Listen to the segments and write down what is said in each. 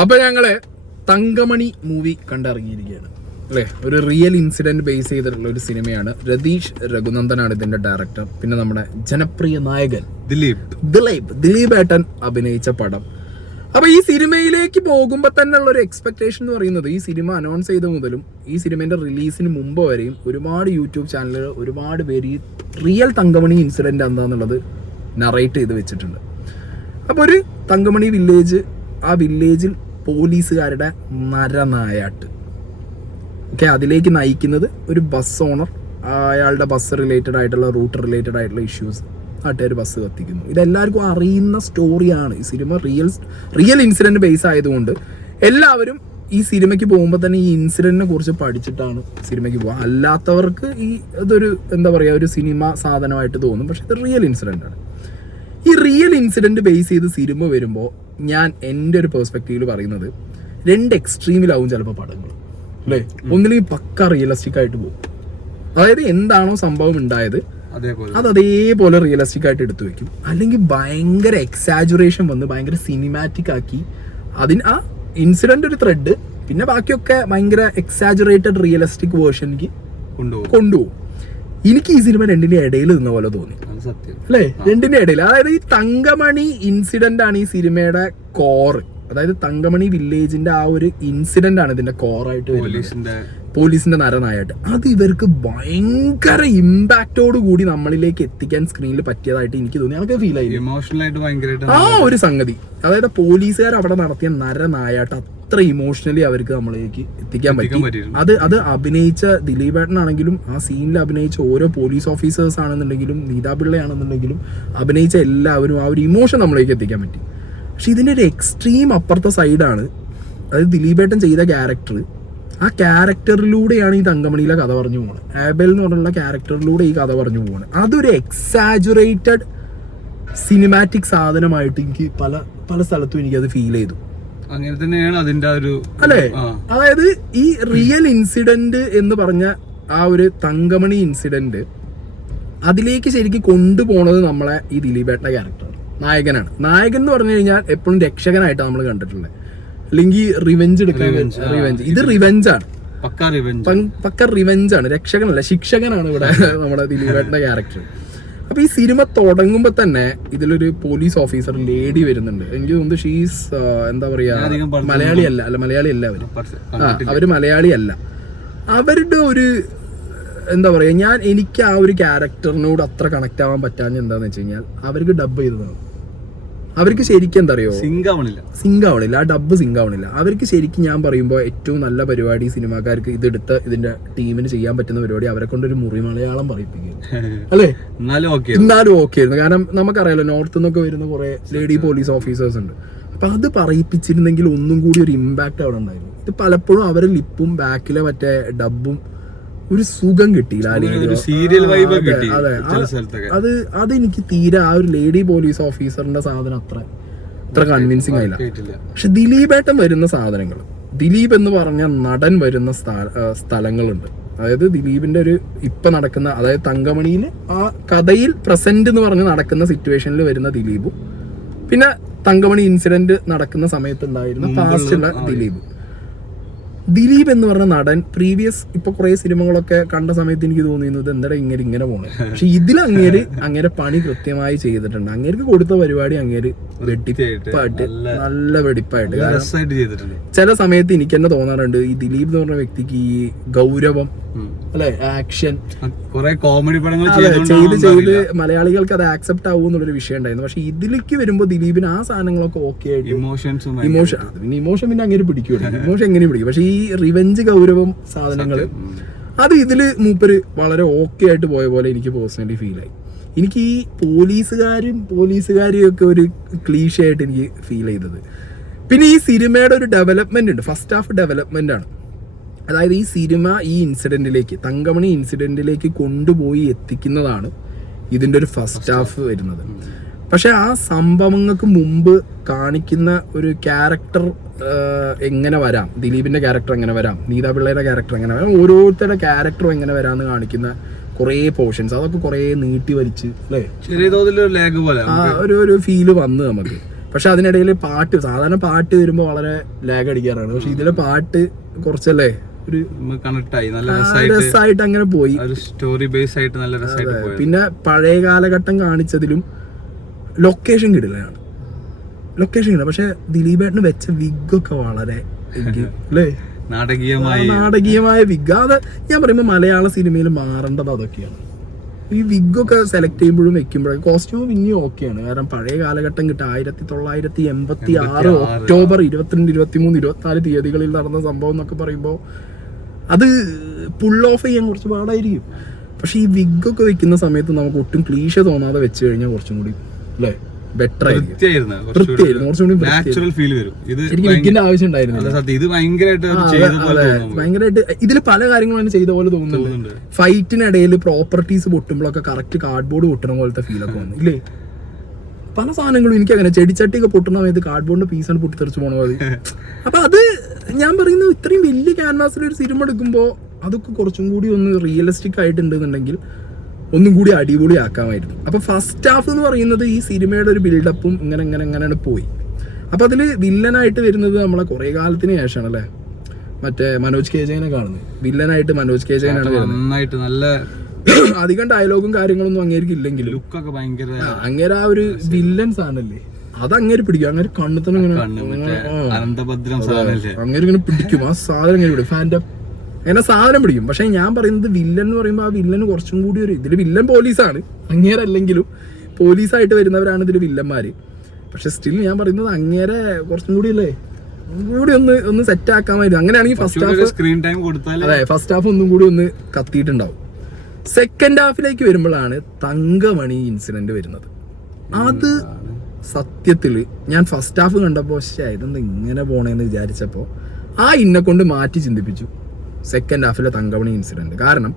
അപ്പൊ ഞങ്ങള് തങ്കമണി മൂവി കണ്ടിറങ്ങിയിരിക്കുകയാണ് അല്ലേ. ഒരു റിയൽ ഇൻസിഡന്റ് ബേസ് ചെയ്തിട്ടുള്ള ഒരു സിനിമയാണ്. രതീഷ് രഘുനന്ദനാണ് ഇതിന്റെ ഡയറക്ടർ. പിന്നെ നമ്മുടെ ജനപ്രിയ നായകൻ ദിലീപ് ഏട്ടൻ അഭിനയിച്ച പടം. അപ്പൊ ഈ സിനിമയിലേക്ക് പോകുമ്പോ തന്നെ ഉള്ള ഒരു എക്സ്പെക്ടേഷൻ എന്ന് പറയുന്നത്, ഈ സിനിമ അനൗൺസ് ചെയ്ത മുതലും ഈ സിനിമയുടെ റിലീസിന് മുമ്പ് വരെയും ഒരുപാട് യൂട്യൂബ് ചാനലുകൾ, ഒരുപാട് പേര് ഈ റിയൽ തങ്കമണി ഇൻസിഡന്റ് എന്താന്നുള്ളത് നറേറ്റ് ചെയ്ത് വെച്ചിട്ടുണ്ട്. അപ്പൊ ഒരു തങ്കമണി വില്ലേജ്, ആ വില്ലേജിൽ പോലീസുകാരുടെ നരനായാട്ട്. ഓക്കെ, അതിലേക്ക് നയിക്കുന്നത് ഒരു ബസ് ഓണർ, അയാളുടെ ബസ് റിലേറ്റഡ് ആയിട്ടുള്ള, റൂട്ട് റിലേറ്റഡ് ആയിട്ടുള്ള ഇഷ്യൂസ്, നാട്ടുകാർ ബസ് കത്തിക്കുന്നു. ഇതെല്ലാവർക്കും അറിയുന്ന സ്റ്റോറിയാണ്. ഈ സിനിമ റിയൽ ഇൻസിഡന്റ് ബേസ് ആയതുകൊണ്ട് എല്ലാവരും ഈ സിനിമയ്ക്ക് പോകുമ്പോൾ തന്നെ ഈ ഇൻസിഡന്റിനെ കുറിച്ച് പഠിച്ചിട്ടാണ് സിനിമയ്ക്ക് പോകുക. അല്ലാത്തവർക്ക് ഇതൊരു എന്താ പറയുക, ഒരു സിനിമ സാധനമായിട്ട് തോന്നും. പക്ഷെ ഇത് റിയൽ ഇൻസിഡന്റ് ആണ്. ഈ റിയൽ ഇൻസിഡന്റ് ബേസ് ചെയ്ത് സിനിമ വരുമ്പോൾ ഞാൻ എൻ്റെ ഒരു പെർസ്പെക്റ്റീവിൽ പറയുന്നത്, രണ്ട് എക്സ്ട്രീമിലാവും ചിലപ്പോൾ പടങ്ങൾ അല്ലേ. ഒന്നില്ലെങ്കിൽ പക്ക റിയലിസ്റ്റിക് ആയിട്ട് പോകും, അതായത് എന്താണോ സംഭവം ഉണ്ടായത് അത് അതേപോലെ റിയലിസ്റ്റിക് ആയിട്ട് എടുത്തു വെക്കും. അല്ലെങ്കിൽ ഭയങ്കര എക്സാജുറേഷൻ വന്ന് ഭയങ്കര സിനിമാറ്റിക് ആക്കി ആ ഇൻസിഡന്റ് ഒരു ത്രെഡ്, പിന്നെ ബാക്കിയൊക്കെ ഭയങ്കര എക്സാജുറേറ്റഡ് റിയലിസ്റ്റിക് വേർഷനിലേക്ക് കൊണ്ടുപോകും. എനിക്ക് ഈ സിനിമ രണ്ടിന്റെ ഇടയിൽ നിന്ന പോലെ തോന്നി അല്ലേ, രണ്ടിന്റെ ഇടയിൽ. അതായത് ഈ തങ്കമണി ഇൻസിഡന്റ് ആണ് ഈ സിനിമയുടെ കോറ്. അതായത് തങ്കമണി വില്ലേജിന്റെ ആ ഒരു ഇൻസിഡന്റ് ആണ് ഇതിന്റെ കോറായിട്ട് വരുന്നത്, പോലീസിന്റെ നരനായിട്ട്. അത് ഇവർക്ക് ഭയങ്കര ഇമ്പാക്റ്റോട് കൂടി നമ്മളിലേക്ക് എത്തിക്കാൻ സ്ക്രീനിൽ പറ്റിയതായിട്ട് എനിക്ക് തോന്നി. അതൊക്കെ ഫീൽ ആയി ഇമോഷണലായിട്ട് ആ ഒരു സംഗതി. അതായത് പോലീസുകാർ അവിടെ നടത്തിയ നരനായാട്ട് അത്ര ഇമോഷണലി അവർക്ക് നമ്മളിലേക്ക് എത്തിക്കാൻ പറ്റി. അത് അഭിനയിച്ച ദിലീപേട്ടനാണെങ്കിലും, ആ സീനിൽ അഭിനയിച്ച ഓരോ പോലീസ് ഓഫീസേഴ്സ് ആണെന്നുണ്ടെങ്കിലും, നീതാ പിള്ളയാണെന്നുണ്ടെങ്കിലും, അഭിനയിച്ച എല്ലാവരും ആ ഒരു ഇമോഷൻ നമ്മളിലേക്ക് എത്തിക്കാൻ പറ്റി. പക്ഷെ ഇതിന്റെ ഒരു എക്സ്ട്രീം അപ്പുറത്തെ സൈഡാണ്, അതായത് ദിലീപേട്ടൻ ചെയ്ത ക്യാരക്ടർ, ആ ക്യാരക്ടറിലൂടെയാണ് ഈ തങ്കമണിയിലെ കഥ പറഞ്ഞു പോകുന്നത്. ആബേൽ എന്ന് പറഞ്ഞുള്ള ക്യാരക്ടറിലൂടെ ഈ കഥ പറഞ്ഞു പോകുന്നത്. അതൊരു എക്സാജുറേറ്റഡ് സിനിമാറ്റിക് സാധനമായിട്ട് എനിക്ക് പല സ്ഥലത്തും എനിക്കത് ഫീൽ ചെയ്തു. അങ്ങനെ തന്നെയാണ് അതിന്റെ ഒരു അല്ലേ. അതായത് ഈ റിയൽ ഇൻസിഡന്റ് എന്ന് പറഞ്ഞ ആ ഒരു തങ്കമണി ഇൻസിഡന്റ്, അതിലേക്ക് ശരിക്കും കൊണ്ടുപോണത് നമ്മളെ ഈ ദിലീപേട്ടന്റെ ക്യാരക്ടറാണ്, നായകനാണ്. നായകൻ എന്ന് പറഞ്ഞു കഴിഞ്ഞാൽ എപ്പോഴും രക്ഷകനായിട്ടാണ് നമ്മൾ കണ്ടിട്ടുള്ളത്, അല്ലെങ്കിൽ റിവെഞ്ച് എടുക്കാൻ. ഇത് റിവെഞ്ചാണ്, പക്ക റിവെഞ്ചാണ്, രക്ഷകനല്ല, ശിക്ഷകനാണ് ഇവിടെ നമ്മുടെ ദിലീപേട്ടന്റെ ക്യാരക്ടർ. അപ്പൊ ഈ സിനിമ തുടങ്ങുമ്പോ തന്നെ ഇതിലൊരു പോലീസ് ഓഫീസർ ലേഡി വരുന്നുണ്ട്. എനിക്ക് തോന്നുന്നു ഷീസ് എന്താ പറയാ, മലയാളി അല്ല അവര് മലയാളി അല്ല. അവരുടെ ഒരു എന്താ പറയാ, എനിക്ക് ആ ഒരു ക്യാരക്ടറിനോട് അത്ര കണക്ട് ആവാൻ പറ്റാഞ്ഞ എന്താന്ന് വെച്ച് കഴിഞ്ഞാൽ, അവർക്ക് ഡബ് ചെയ്തതാണ്. അവർക്ക് ശരിക്കും എന്താ അറിയോ, സിങ്ക് ആവണില്ല, ആ ഡബ് സിങ്ക് ആവണില്ല. അവർക്ക് ശരിക്കും ഞാൻ പറയുമ്പോൾ ഏറ്റവും നല്ല പരിപാടി സിനിമാക്കാർക്ക് ഇതിന്റെ ടീമിന് ചെയ്യാൻ പറ്റുന്ന പരിപാടി അവരെ കൊണ്ടൊരു മുറി മലയാളം പറയിപ്പിക്കുക അല്ലേ. എന്നാലും ഓക്കെ ആയിരുന്നു. കാരണം നമുക്കറിയാലോ, നോർത്ത് നിന്നൊക്കെ വരുന്ന കുറെ ലേഡി പോലീസ് ഓഫീസേഴ്സ് ഉണ്ട്. അപ്പൊ അത് പറയിപ്പിച്ചിരുന്നെങ്കിൽ ഒന്നും കൂടി ഒരു ഇമ്പാക്ട് അവിടെ ഉണ്ടായിരുന്നു. ഇത് പലപ്പോഴും അവരെ ലിപ്പും ബാക്കിലെ മറ്റേ ഡബും ഒരു സുഖം കിട്ടിയില്ല. അതെ, അതെനിക്ക് തീരെ ആ ഒരു ലേഡി പോലീസ് ഓഫീസറിന്റെ സാധനം അത്ര കൺവിൻസിങ് ആയില്ല. പക്ഷെ ദിലീപേട്ടൻ വരുന്ന സാധനങ്ങൾ, ദിലീപ് എന്ന് പറഞ്ഞ നടൻ വരുന്ന സ്ഥലങ്ങളുണ്ട്. അതായത് ദിലീപിന്റെ ഒരു ഇപ്പൊ നടക്കുന്ന, അതായത് തങ്കമണിയിൽ ആ കഥയിൽ പ്രസന്റ് എന്ന് പറഞ്ഞ് നടക്കുന്ന സിറ്റുവേഷനിൽ വരുന്ന ദിലീപും, പിന്നെ തങ്കമണി ഇൻസിഡന്റ് നടക്കുന്ന സമയത്ത് ഉണ്ടായിരുന്ന പാസ്റ്റുള്ള ദിലീപ് എന്ന് പറഞ്ഞ നടൻ പ്രീവിയസ് ഇപ്പൊ കുറെ സിനിമകളൊക്കെ കണ്ട സമയത്ത് എനിക്ക് തോന്നിയിരുന്നത് എന്താ ഇങ്ങനെ പോണേ. പക്ഷെ ഇതിൽ അങ്ങേരെ പണി കൃത്യമായി ചെയ്തിട്ടുണ്ട്. അങ്ങേർക്ക് കൊടുത്ത പരിപാടി അങ്ങേര് വെടിപ്പായിട്ട്, നല്ല വെടിപ്പായിട്ട്. ചില സമയത്ത് എനിക്ക് തന്നെ തോന്നാറുണ്ട്, ഈ ദിലീപ് എന്ന് പറഞ്ഞ വ്യക്തിക്ക് ഈ ഗൗരവം അല്ലെ, ആക്ഷൻ കോമഡി പടങ്ങൾ ചെയ്ത് മലയാളികൾക്ക് അത് ആക്സെപ്റ്റ് ആവും എന്നുള്ളൊരു വിഷയം ഉണ്ടായിരുന്നു. പക്ഷെ ഇതിലേക്ക് വരുമ്പോ ദിലീപിന് ആ സാധനങ്ങളൊക്കെ ഓക്കെ ആയിട്ട്, ഇമോഷൻ പിന്നെ അങ്ങനെ പിടിക്കുമല്ലോ, ഇമോഷൻ എങ്ങനെ പിടിക്കും. പക്ഷെ ഈ റിവെഞ്ച് ഗൗരവം സാധനങ്ങൾ അത് ഇതില് മൂപ്പര് വളരെ ഓക്കെ ആയിട്ട് പോയ പോലെ എനിക്ക് പേഴ്സണലി ഫീൽ ആയി. എനിക്ക് ഈ പോലീസുകാരെയും ഒക്കെ ഒരു ക്ലീഷേ ആയിട്ട് എനിക്ക് ഫീൽ ചെയ്തത്. പിന്നെ ഈ സിനിമയുടെ ഒരു ഡെവലപ്മെന്റ് ഉണ്ട്, ഫസ്റ്റ് ഹാഫ് ഡെവലപ്മെന്റ് ആണ്. അതായത് ഈ സിനിമ ഈ ഇൻസിഡന്റിലേക്ക്, തങ്കമണി ഇൻസിഡന്റിലേക്ക് കൊണ്ടുപോയി എത്തിക്കുന്നതാണ് ഇതിന്റെ ഒരു ഫസ്റ്റ് ഹാഫ് വരുന്നത്. പക്ഷെ ആ സംഭവങ്ങൾക്ക് മുമ്പ് കാണിക്കുന്ന ഒരു ക്യാരക്ടർ എങ്ങനെ വരാം, ദിലീപിന്റെ ക്യാരക്ടർ എങ്ങനെ വരാം, നീതാ പിള്ളയുടെ ക്യാരക്ടർ എങ്ങനെ വരാം, ഓരോരുത്തരുടെ ക്യാരക്ടറും എങ്ങനെ വരാമെന്ന് കാണിക്കുന്ന കുറേ പോർഷൻസ്, അതൊക്കെ കുറേ നീട്ടി വലിച്ച് അല്ലേ, ചെറിയ തോതിൽ ഒരു ഫീല് വന്ന് നമുക്ക്. പക്ഷെ അതിനിടയിൽ പാട്ട്, സാധാരണ പാട്ട് വരുമ്പോൾ വളരെ ലാഗ് അടിക്കാറാണ്. പക്ഷെ ഇതിലെ പാട്ട് കുറച്ചല്ലേ ഒരു കണക്ട് നല്ല രസമായിട്ട് അങ്ങനെ പോയി. സ്റ്റോറി ബേസ് ആയിട്ട് നല്ല രസമായിട്ട് പോയി. പിന്നെ പഴയ കാലഘട്ടം കാണിച്ചതിലും ലൊക്കേഷൻ കിടിലാണ്. ലൊക്കേഷൻ കിട്ടില്ല. പക്ഷെ ദിലീപേട്ടന് വെച്ച വിഗൊക്കെ വളരെ അല്ലേ നാടകീയമായ വിഗ്. അത് ഞാൻ പറയുമ്പോൾ മലയാള സിനിമയിൽ മാറേണ്ടത് അതൊക്കെയാണ്. ഈ വിഗൊക്കെ സെലക്ട് ചെയ്യുമ്പോഴും വെക്കുമ്പോഴും കോസ്റ്റ്യൂം പിന്നെയും ഓക്കെയാണ്. കാരണം പഴയ കാലഘട്ടം കിട്ടുക 1986 ഒക്ടോബർ 22, 23, 24 തീയതികളിൽ നടന്ന സംഭവം എന്നൊക്കെ പറയുമ്പോൾ അത് പുൾ ഓഫ് ചെയ്യാൻ കുറച്ച് പാടായിരിക്കും. പക്ഷെ ഈ വിഗൊക്കെ വെക്കുന്ന സമയത്ത് നമുക്ക് ഒട്ടും ക്ലീശ തോന്നാതെ വെച്ച് കഴിഞ്ഞാൽ കുറച്ചും കൂടി അല്ലേ ബെറ്റർ ആയിരിക്കും. എനിക്ക് വിഗിന്റെ ആവശ്യം ഉണ്ടായിരുന്നു. ഭയങ്കരമായിട്ട് ഇതിൽ പല കാര്യങ്ങളും ചെയ്ത പോലെ തോന്നുന്നുണ്ട്. ഫൈറ്റിനിടയിൽ പ്രോപ്പർട്ടീസ് പൊട്ടുമ്പോഴൊക്കെ കറക്റ്റ് കാർഡ്ബോർഡ് പൊട്ടണ പോലത്തെ ഫീലൊക്കെ വന്നു ഇല്ലേ. പല സാധനങ്ങളും എനിക്ക് അങ്ങനെ ചെടിച്ചട്ടിയൊക്കെ പൊട്ടുന്ന സമയത്ത് കാർഡ്ബോർഡിന്റെ പീസാണ് പൊട്ടിത്തെറിച്ച് പോണ പോലെ. അപ്പൊ അത് ഞാൻ പറയുന്നത് ഇത്രയും വലിയ ക്യാൻവാസിൽ ഒരു സിനിമ എടുക്കുമ്പോൾ അതൊക്കെ കുറച്ചും കൂടി ഒന്ന് റിയലിസ്റ്റിക് ആയിട്ടുണ്ടെന്നുണ്ടെങ്കിൽ ഒന്നും കൂടി അടിപൊളിയാക്കാമായിരുന്നു. അപ്പൊ ഫസ്റ്റ് ഹാഫ് എന്ന് പറയുന്നത് ഈ സിനിമയുടെ ഒരു ബിൽഡപ്പും ഇങ്ങനെയാണ് പോയി. അപ്പൊ അതില് വില്ലനായിട്ട് വരുന്നത് നമ്മളെ കുറെ കാലത്തിന് ശേഷമാണ് അല്ലെ, മറ്റേ മനോജ് കെ ജയനെ കാണുന്നത്. വില്ലനായിട്ട് മനോജ് കെ ജയനാണ് നന്നായിട്ട് നല്ല അധികം ഡയലോഗും കാര്യങ്ങളൊന്നും അങ്ങേരിക്കില്ലെങ്കിലും അങ്ങേര ആ ഒരു വില്ലൻ സാധനല്ലേ അത് അങ്ങേര് പിടിക്കും. അങ്ങനെ കണ്ണു തന്നെ അങ്ങേര് ഇങ്ങനെ പിടിക്കും. ആ സാധനം ഇങ്ങനെ പിടിക്കും. ഫാൻ്റെ അങ്ങനെ സാധനം പിടിക്കും. പക്ഷെ ഞാൻ പറയുന്നത് വില്ലൻ എന്ന് പറയുമ്പോൾ ആ വില്ലന് കുറച്ചും കൂടി ഒരു ഇതിൽ വില്ലൻ പോലീസാണ്, അങ്ങേരല്ലെങ്കിലും പോലീസായിട്ട് വരുന്നവരാണ് ഇതിൽ വില്ലന്മാര്. പക്ഷെ സ്റ്റിൽ ഞാൻ പറയുന്നത് അങ്ങേരെ കുറച്ചും കൂടി അല്ലേ കൂടി ഒന്ന് സെറ്റ് ആക്കാമായിരുന്നു. അങ്ങനെയാണെങ്കിൽ ഫസ്റ്റ് ഹാഫ് സ്ക്രീൻ ടൈം കൊടുത്താൽ അതെ ഫസ്റ്റ് ഹാഫ് ഒന്നും കൂടി ഒന്ന് കത്തിയിട്ടുണ്ടാവും. സെക്കൻഡ് ഹാഫിലേക്ക് വരുമ്പോഴാണ് തങ്കമണി ഇൻസിഡന്റ് വരുന്നത്. അത് സത്യത്തില് ഞാൻ ഫസ്റ്റ് ഹാഫ് കണ്ടപ്പോൾ ഇതെന്താ ഇങ്ങനെ പോണേന്ന് വിചാരിച്ചപ്പോൾ ആ ഇന്നെ കൊണ്ട് മാറ്റി ചിന്തിപ്പിച്ചു സെക്കൻഡ് ഹാഫിലെ തങ്കമണി ഇൻസിഡന്റ്. കാരണം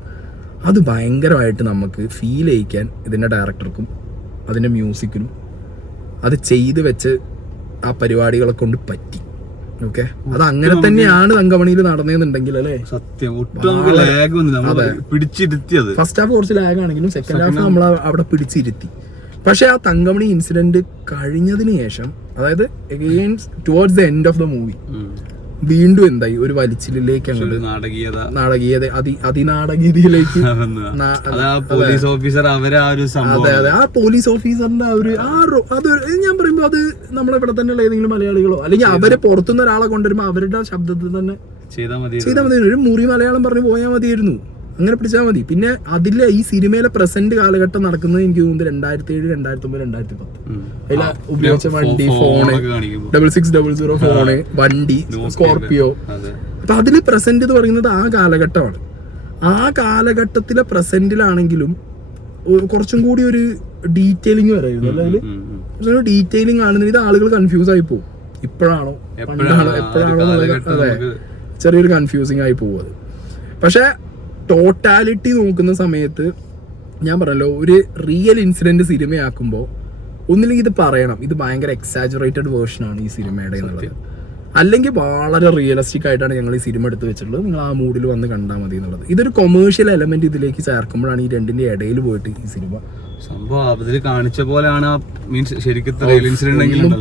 അത് ഭയങ്കരമായിട്ട് നമുക്ക് ഫീൽ ചെയ്യിക്കാൻ ഇതിൻ്റെ ഡയറക്ടർക്കും അതിൻ്റെ മ്യൂസിക്കിനും അത് ചെയ്ത് വെച്ച് ആ പരിപാടികളെ കൊണ്ട് പറ്റി. ഓക്കെ, അത് അങ്ങനെ തന്നെയാണ് തങ്കമണിയിൽ നടന്നതെന്നുണ്ടെങ്കിൽ അല്ലേ സത്യം. ഫസ്റ്റ് ഹാഫ് കുറച്ച് ലാഗ് ആണെങ്കിലും സെക്കൻഡ് ഹാഫ് നമ്മൾ അവിടെ പിടിച്ചിരുത്തി. പക്ഷെ ആ തങ്കമണി ഇൻസിഡന്റ് കഴിഞ്ഞതിന് ശേഷം, അതായത് towards the end of the movie, വീണ്ടും എന്തായി ഒരു വലിച്ചിലേക്ക് അങ്ങോട്ട് നാടകീയത അതിനാടകീയതയിലേക്ക് പോലീസ് ഓഫീസർ അതെ ആ പോലീസ് ഓഫീസറിന്റെ അത് ഞാൻ പറയുമ്പോ അത് നമ്മളിവിടെ തന്നെയുള്ള ഏതെങ്കിലും മലയാളികളോ അല്ലെങ്കിൽ അവരെ പുറത്തുനിന്ന് ഒരാളെ കൊണ്ടുവരുമ്പോ അവരുടെ ശബ്ദത്തിൽ തന്നെ ചെയ്താൽ മതി. ഒരു മുറി മലയാളം പറഞ്ഞ് പോയാൽ മതിയായിരുന്നു, അങ്ങനെ പിടിച്ചാൽ മതി. പിന്നെ അതിലെ ഈ സിനിമയിലെ പ്രസന്റ് കാലഘട്ടം നടക്കുന്നത് എനിക്ക് തോന്നുന്നത് 2007, 2009, 2010 അതിൽ ഉപയോഗിച്ച വണ്ടി, ഫോണ്, 6600 ഫോണ്, വണ്ടി, സ്കോർപിയോ. അപ്പൊ അതില് പ്രസന്റ് എന്ന് പറയുന്നത് ആ കാലഘട്ടമാണ്. ആ കാലഘട്ടത്തിലെ പ്രസന്റിലാണെങ്കിലും കുറച്ചും കൂടി ഒരു ഡീറ്റെയിലിംഗ് വരായിരുന്നു അല്ലെ. അതില് കുറച്ചും ഡീറ്റെയിലിംഗ് ആണെന്ന് ഇത് ആളുകൾ കൺഫ്യൂസ് ആയി പോകും. ഇപ്പോഴാണോ പണ്ടാണോ എപ്പോഴാണോ, അതെ ചെറിയൊരു കൺഫ്യൂസിങ് ആയി പോകും അത്. പക്ഷെ ടോട്ടാലിറ്റി നോക്കുന്ന സമയത്ത് ഞാൻ പറഞ്ഞല്ലോ, ഒരു റിയൽ ഇൻസിഡന്റ് സിനിമയാക്കുമ്പോൾ ഒന്നില്ലെങ്കിൽ ഇത് പറയണം, ഇത് ഭയങ്കര എക്സാജറേറ്റഡ് വേർഷനാണ് ഈ സിനിമയുടെ എന്നുള്ളത്, അല്ലെങ്കിൽ വളരെ റിയലിസ്റ്റിക് ആയിട്ടാണ് ഞങ്ങൾ ഈ സിനിമ എടുത്ത് വെച്ചിട്ടുള്ളത്, നിങ്ങൾ ആ മൂഡിൽ വന്ന് കണ്ടാൽ മതി എന്നുള്ളത്. ഇതൊരു കൊമേഴ്ഷ്യൽ എലമെന്റ് ഇതിലേക്ക് ചേർക്കുമ്പോഴാണ് ഈ രണ്ടിന്റെ ഇടയിൽ പോയിട്ട് ഈ സിനിമ സംഭവം അതിൽ കാണിച്ച പോലെയാണ്.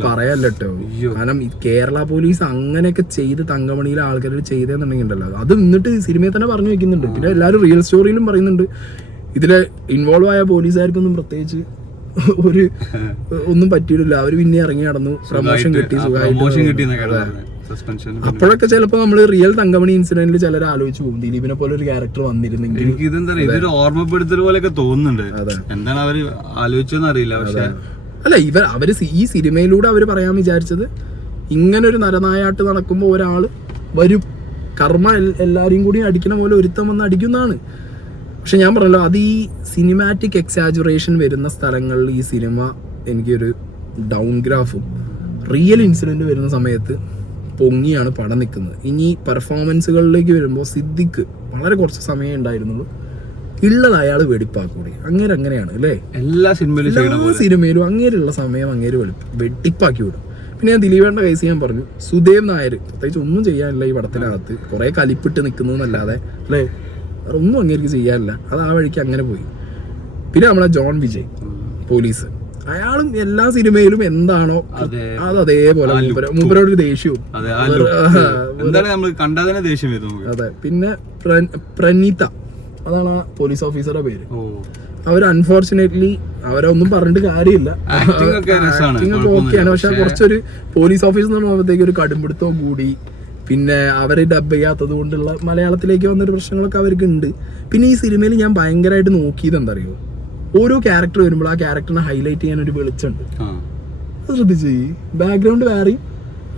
പറയാല്ലോ, കാരണം കേരള പോലീസ് അങ്ങനെയൊക്കെ ചെയ്ത് തങ്കമണിയിലെ ആൾക്കാർ ചെയ്തെന്നുണ്ടെങ്കിൽ ഉണ്ടല്ലോ, അത് എന്നിട്ട് സിനിമയിൽ തന്നെ പറഞ്ഞു വെക്കുന്നുണ്ട്. പിന്നെ എല്ലാവരും റിയൽ സ്റ്റോറിയിലും പറയുന്നുണ്ട് ഇതില് ഇൻവോൾവ് ആയ പോലീസുകാർക്കൊന്നും പ്രത്യേകിച്ച് ഒന്നും പറ്റിയിട്ടില്ല, അവര് പിന്നെ ഇറങ്ങി നടന്നു, പ്രമോഷൻ കിട്ടി, സുഖമായിട്ട്. അപ്പോഴൊക്കെ ചിലപ്പോ നമ്മള് റിയൽ തങ്കമണി ഇൻസിഡന്റിൽ ചിലർ ആലോചിച്ചു പോകും, ദിലീപിനെ പോലെ ഒരു ക്യാരക്ടർ വന്നിരുന്നെങ്കിൽ. എനിക്ക് ഇതെന്താ ഇതൊരു ഓർമ്മപ്പെടുത്തൽ പോലെയൊക്കെ തോന്നുന്നുണ്ട്. എന്താണ് അവര് ആലോചിച്ചെന്ന് അറിയില്ല. പക്ഷെ അല്ല, അവര് ഈ സിനിമയിലൂടെ അവര് പറയാൻ വിചാരിച്ചത് ഇങ്ങനൊരു നരനായാട്ട് നടക്കുമ്പോ ഒരാള് വരും, കർമ്മ എല്ലാരെയും കൂടി അടിക്കണ പോലെ ഒരുത്തം വന്ന് അടിക്കുന്നതാണ്. പക്ഷെ ഞാൻ പറഞ്ഞല്ലോ, അത് ഈ സിനിമാറ്റിക് എക്സാജുറേഷൻ വരുന്ന സ്ഥലങ്ങളിൽ ഈ സിനിമ എനിക്കൊരു ഡൗൺ ഗ്രാഫും, റിയൽ ഇൻസിഡന്റ് വരുന്ന സമയത്ത് പൊങ്ങിയാണ് പടം നിൽക്കുന്നത്. ഇനി പെർഫോമൻസുകളിലേക്ക് വരുമ്പോൾ സിദ്ദിഖ് വളരെ കുറച്ച് സമയം ഉണ്ടായിരുന്നുള്ളൂ, ഉള്ളത് അയാൾ വെടിപ്പാക്കൂടി. അങ്ങനെയാണ് അല്ലേ, എല്ലാ സിനിമയിലും അങ്ങേരുള്ള സമയം അങ്ങേര് വെടിപ്പാക്കി വിടും. പിന്നെ ഞാൻ ദിലീപേട്ടൻ്റെ കേസ് ഞാൻ പറഞ്ഞു, സുദേവ് നായർ പ്രത്യേകിച്ച് ഒന്നും ചെയ്യാനില്ല ഈ പടത്തിനകത്ത്, കുറെ കലിപ്പിട്ട് നിൽക്കുന്നു എന്നല്ലാതെ അല്ലേ, വേറെ ഒന്നും അങ്ങേർക്ക് ചെയ്യാനില്ല. അത് ആ വഴിക്ക് അങ്ങനെ പോയി. പിന്നെ നമ്മളെ ജോൺ വിജയ് പോലീസ്, അയാളും എല്ലാ സിനിമയിലും എന്താണോ അത് അതേപോലെ മൂപ്പരോട് ദേഷ്യവും. അതെ. പിന്നെ പ്രണീത, അതാണ് ആ പോലീസ് ഓഫീസറുടെ പേര്. അവർ അൺഫോർച്ചുനേറ്റ്ലി അവരെ ഒന്നും പറഞ്ഞിട്ട് കാര്യമില്ല, ആക്ടിങ് ഒക്കെ ഓക്കെയാണ്. പക്ഷെ കുറച്ചൊരു പോലീസ് ഓഫീസർ ആകുമ്പോഴത്തേക്ക് ഒരു കടുംപിടുത്തവും കൂടി, പിന്നെ അവരെ ഡബ് ചെയ്യാത്തത് കൊണ്ടുള്ള മലയാളത്തിലേക്ക് വന്നൊരു പ്രശ്നങ്ങളൊക്കെ അവർക്ക് ഉണ്ട്. പിന്നെ ഈ സിനിമയിൽ ഞാൻ ഭയങ്കരമായിട്ട് നോക്കിയത് എന്താ അറിയോ, ഓരോ ക്യാരക്ടർ വരുമ്പോൾ ആ ക്യാരക്ടറിനെ ഹൈലൈറ്റ് ചെയ്യാൻ ഒരു വെളിച്ചുണ്ട്. അത് ശ്രദ്ധിച്ചു, ബാക്ക്ഗ്രൗണ്ട് വേറെയും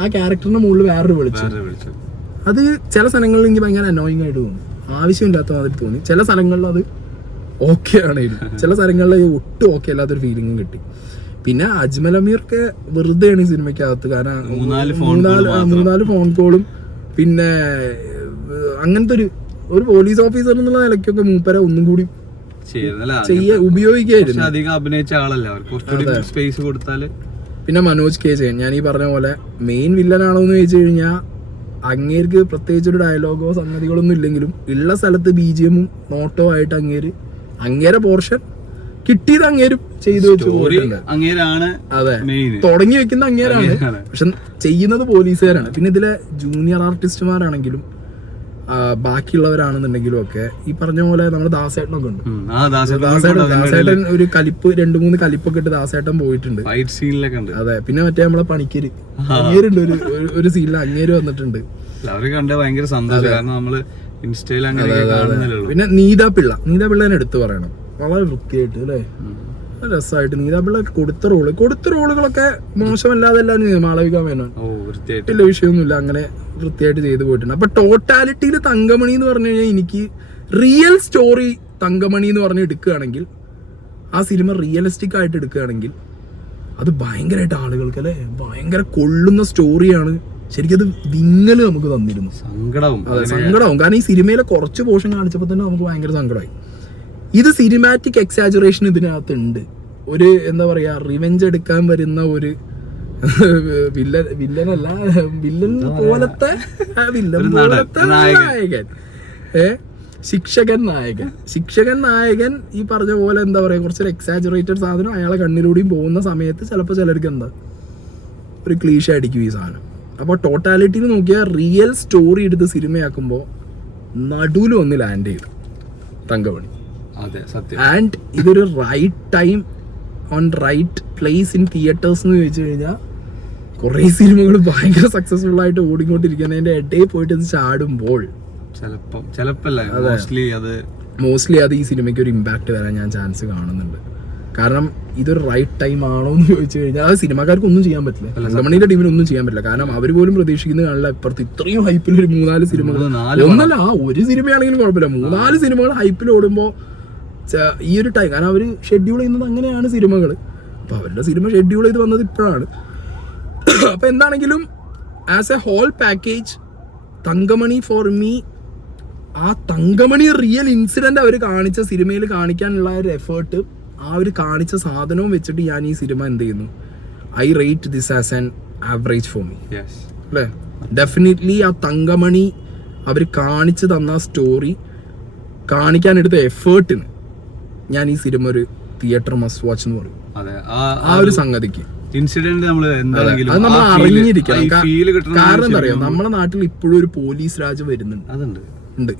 ആ ക്യാരക്ടറിന്റെ മുകളിൽ വേറൊരു വെളിച്ചം. അത് ചില സ്ഥലങ്ങളിൽ എനിക്ക് ഭയങ്കര അനോയിങ് ആയിട്ട് തോന്നി, ആവശ്യമില്ലാത്ത മാതിരി തോന്നി. ചില സ്ഥലങ്ങളിൽ അത് ഓക്കെ ആണെങ്കിലും ചില സ്ഥലങ്ങളിൽ ഒട്ടും ഓക്കെ അല്ലാത്തൊരു ഫീലിംഗും കിട്ടി. പിന്നെ അജ്മൽ അമീർക്ക് വെറുതെയാണ് ഈ സിനിമയ്ക്കകത്ത്, കാരണം മൂന്നാല് ഫോൺ കോളും പിന്നെ അങ്ങനത്തെ ഒരു പോലീസ് ഓഫീസർ എന്നുള്ള നിലയ്ക്കൊക്കെ മൂപ്പരെ ഒന്നും കൂടി ഉപയോഗിക്കായിരുന്നു. പിന്നെ മനോജ് കെ ജയൻ, ഞാൻ ഈ പറഞ്ഞ പോലെ മെയിൻ വില്ലനാണോ എന്ന് ചോദിച്ചു കഴിഞ്ഞാൽ അങ്ങേർക്ക് പ്രത്യേകിച്ച് ഒരു ഡയലോഗോ സംഗതികളൊന്നും ഇല്ലെങ്കിലും ഉള്ള സ്ഥലത്ത് BGM-ഉം നോട്ടോ ആയിട്ട് അങ്ങേരെ പോർഷൻ കിട്ടിയത് അങ്ങേരും ചെയ്തു വെച്ചു. അതെ, തുടങ്ങി വെക്കുന്ന അങ്ങേരാണ്, പക്ഷെ ചെയ്യുന്നത് പോലീസുകാരാണ്. പിന്നെ ഇതിലെ ജൂനിയർ ആർട്ടിസ്റ്റുമാരാണെങ്കിലും ബാക്കിയുള്ളവരാണെന്നുണ്ടെങ്കിലും ഒക്കെ ഈ പറഞ്ഞ പോലെ നമ്മുടെ ദാസേട്ടനൊക്കെ ഉണ്ട്. ദാസേട്ടൻ ഒരു 2-3 കലിപ്പൊക്കെ ഇട്ട് ദാസേട്ടൻ പോയിട്ടുണ്ട്. അതെ. പിന്നെ മറ്റേ നമ്മളെ പണിക്കര് അങ്ങേരുണ്ട്, ഒരു സീനിൽ അങ്ങേര് വന്നിട്ടുണ്ട്. പിന്നെ നീതാ പിള്ളേനെ എടുത്തു പറയണം, വളരെ വൃത്തിയായിട്ട് അല്ലേ, രസമായിട്ട് നീതാപിള്ള കൊടുത്ത റോളുകളൊക്കെ മോശമല്ലാതെ എല്ലാം മാളവിക മേനോൻ വലിയ വിഷയമൊന്നുമില്ല, അങ്ങനെ വൃത്തിയായിട്ട് ചെയ്തു പോയിട്ടുണ്ട്. അപ്പൊ ടോട്ടാലിറ്റിയിൽ തങ്കമണി എന്ന് പറഞ്ഞു കഴിഞ്ഞാൽ എനിക്ക് റിയൽ സ്റ്റോറി തങ്കമണി എന്ന് പറഞ്ഞ് എടുക്കുകയാണെങ്കിൽ, ആ സിനിമ റിയലിസ്റ്റിക് ആയിട്ട് എടുക്കുകയാണെങ്കിൽ അത് ഭയങ്കരമായിട്ട് ആളുകൾക്ക് അല്ലെ ഭയങ്കര കൊള്ളുന്ന സ്റ്റോറിയാണ്. ശരിക്കും അത് വിങ്ങല് നമുക്ക് തന്നിരുന്നു. സങ്കടവും കാരണം ഈ സിനിമയിലെ കുറച്ച് പോർഷൻ കാണിച്ചപ്പോൾ തന്നെ നമുക്ക് ഭയങ്കര സങ്കടമായി. ഇത് സിനിമാറ്റിക് എക്സാജുറേഷൻ ഇതിനകത്ത് ഉണ്ട്. ഒരു എന്താ പറയാ, റിവെഞ്ച് എടുക്കാൻ വരുന്ന ഒരു വില്ലൻ പോലത്തെ നായകൻ, ശിക്ഷകൻ നായകൻ ഈ പറഞ്ഞ പോലെ എന്താ പറയാ, കുറച്ചൊരു എക്സാജുറേറ്റഡ് സാധനം അയാളെ കണ്ണിലൂടെയും പോകുന്ന സമയത്ത് ചിലപ്പോൾ ചിലർക്ക് എന്താ ഒരു ക്ലീഷ അടിക്കും ഈ സാധനം. അപ്പോൾ ടോട്ടാലിറ്റിയിൽ നോക്കിയാൽ റിയൽ സ്റ്റോറി എടുത്ത് സിനിമയാക്കുമ്പോൾ നടുവിൽ ഒന്ന് ലാൻഡ് ചെയ്തു തങ്കമണി. ആൻഡ് ഇതൊരു right time on right place in theatres എന്ന് ചോദിച്ചു കഴിഞ്ഞാൽ കുറേ സിനിമകൾ ഭയങ്കര സക്സസ്ഫുൾ ആയിട്ട് ഓടിക്കൊണ്ടിരിക്കുന്നതിന്റെ ഇടയിൽ പോയിട്ട് ഇത് ചാടുമ്പോൾ മോസ്റ്റ്ലി അത് ഈ സിനിമയ്ക്ക് ഒരു ഇമ്പാക്ട് വരാൻ ഞാൻ ചാൻസ് കാണുന്നുണ്ട്. കാരണം ഇതൊരു റൈറ്റ് ടൈം ആണോ എന്ന് ചോദിച്ചു കഴിഞ്ഞാൽ അത് സിനിമാക്കാർക്ക് ഒന്നും ചെയ്യാൻ പറ്റില്ല, തങ്കമണിയുടെ ടീമിന് ഒന്നും ചെയ്യാൻ പറ്റില്ല. കാരണം അവർ പോലും പ്രതീക്ഷിക്കുന്ന കാണില്ല ഇപ്പുറത്ത് ഇത്രയും ഹൈപ്പിൽ ഒരു 3-4 സിനിമകൾ, ഒന്നല്ല ഒരു സിനിമയാണെങ്കിലും കുഴപ്പമില്ല, 3-4 സിനിമകൾ ഹൈപ്പിൽ ഓടുമ്പോൾ ഈ ഒരു ടൈം, കാരണം അവർ ഷെഡ്യൂൾ ചെയ്യുന്നത് അങ്ങനെയാണ് സിനിമകൾ. അപ്പോൾ അവരുടെ സിനിമ ഷെഡ്യൂൾ ചെയ്ത് വന്നത് ഇപ്പോഴാണ്. അപ്പോൾ എന്താണെങ്കിലും as a whole package Thankamani for me, ആ തങ്കമണി റിയൽ ഇൻസിഡന്റ് അവർ കാണിച്ച സിനിമയിൽ കാണിക്കാനുള്ള ഒരു എഫേർട്ട്, ആ ഒരു കാണിച്ച സാധനവും വെച്ചിട്ട് ഞാൻ ഈ സിനിമ എന്ത് ചെയ്യുന്നു, I rate this as an average for me അല്ലേ. ഡെഫിനറ്റ്ലി ആ തങ്കമണി അവർ കാണിച്ചു തന്ന സ്റ്റോറി, കാണിക്കാനെടുത്ത എഫേർട്ടിന് ഞാൻ ഈ സിനിമ ഒരു തിയേറ്റർ മസ്റ്റ് വാച്ച് എന്ന് പറയും. ആ ഒരു സംഗതിക്ക് ഇൻസിഡന്റ് അത് നമ്മൾ അറിഞ്ഞിരിക്കണം. കാരണം എന്താ പറയാ, നമ്മുടെ നാട്ടിൽ ഇപ്പോഴും ഒരു പോലീസ് രാജ് വരുന്നുണ്ട്,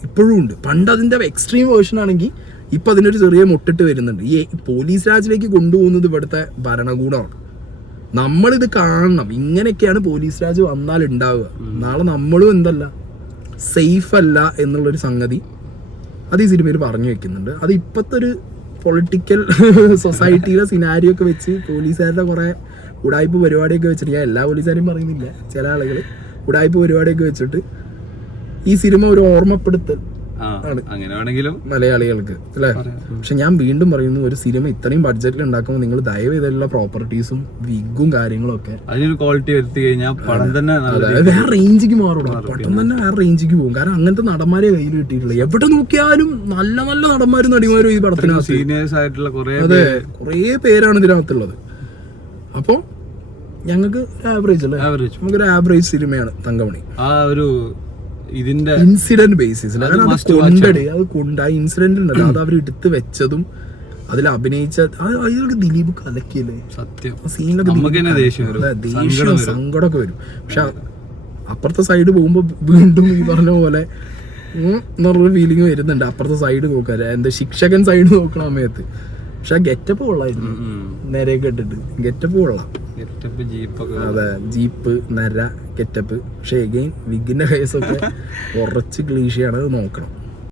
ഇപ്പോഴും ഉണ്ട്. പണ്ട് അതിന്റെ എക്സ്ട്രീം വേർഷൻ ആണെങ്കിൽ ഇപ്പൊ അതിനൊരു ചെറിയ മുട്ടിട്ട് വരുന്നുണ്ട്. ഈ പോലീസ് രാജിലേക്ക് കൊണ്ടുപോകുന്നത് ഇവിടുത്തെ ഭരണകൂടമാണ്. നമ്മളിത് കാണണം, ഇങ്ങനെയൊക്കെയാണ് പോലീസ് രാജ് വന്നാൽ ഉണ്ടാവുക. നാളെ നമ്മളും എന്തല്ല സേഫ് അല്ല എന്നുള്ളൊരു സംഗതി അത് ഈ സിനിമയിൽ പറഞ്ഞു വെക്കുന്നുണ്ട്. അത് ഇപ്പോഴത്തെ ഒരു പൊളിറ്റിക്കൽ സൊസൈറ്റിയിലെ സിനാരിയോ ഒക്കെ വെച്ച് പോലീസുകാരുടെ കുറെ ഉടായ്പ പരിപാടിയൊക്കെ വെച്ചിട്ട്, ഞാൻ എല്ലാ പോലീസുകാരെയും പറയുന്നില്ല, ചില ആളുകൾ ഉടായ്പ പരിപാടിയൊക്കെ വെച്ചിട്ട് ഈ സിനിമ ഒരു ഓർമ്മപ്പെടുത്തൽ ആണ് മലയാളികൾക്ക് അല്ലെ. പക്ഷെ ഞാൻ വീണ്ടും പറയുന്നു, ഒരു സിനിമ ഇത്രയും ബഡ്ജറ്റിൽ ഉണ്ടാക്കുമ്പോൾ നിങ്ങൾ ദയവ് ചെയ്തുള്ള പ്രോപ്പർട്ടീസും വിഗും കാര്യങ്ങളും ഒക്കെ വേറെ റേഞ്ചിക്ക് മാറും, പെട്ടെന്ന് തന്നെ വേറെ റേഞ്ചിക്ക് പോകും. കാരണം അങ്ങനത്തെ നടന്മാരെ കയ്യിൽ കിട്ടിയിട്ടില്ല. എവിടെ നോക്കിയാലും നല്ല നല്ല നടന്മാരും നടിമാരും ഈ പടത്തിനകത്ത്, അതെ കുറേ പേരാണ് ഇതിനകത്തുള്ളത്. അപ്പോൾ ഞങ്ങൾക്ക് ആവറേജ് അല്ലേ, നമുക്കൊരു ആവറേജ് സിനിമയാണ് തങ്കമണി. ആ ഒരു ഇതിന്റെ ഇൻസിഡന്റ് ബേസിസിൽ ആ ഇൻസിഡന്റ് ഉണ്ടല്ലോ, അത് അവർ എടുത്ത് വെച്ചതും അതിൽ അഭിനയിച്ച അതിലൊക്കെ ദിലീപ് കലക്കിയല്ലേ സത്യം. ആ സീനിലൊക്കെ നമുക്ക് തന്നെ ദേഷ്യം വരും. ദേഷ്യവും സങ്കടമൊക്കെ വരും. പക്ഷെ അപ്പുറത്തെ സൈഡ് പോകുമ്പോ വീണ്ടും ഈ പറഞ്ഞ പോലെ എന്നൊരു ഫീലിംഗ് വരുന്നുണ്ട്. അപ്പുറത്തെ സൈഡ് നോക്കാൻ എന്താ ശിക്ഷകൻ സൈഡ് നോക്കണ സമയത്ത്. പക്ഷെ ഗെറ്റപ്പ് കൊള്ളായിരുന്നു, നേരെയൊക്കെ ഇട്ടിട്ട് ഗെറ്റപ്പ് കൊള്ളാം. അതെ, ജീപ്പ് നര ഗെറ്റപ്പ്. പക്ഷെ എഗെയിൻ വിഗിന്റെ കേസൊക്കെ കുറച്ച് ക്ലീശയാണ്, അത് നോക്കണം.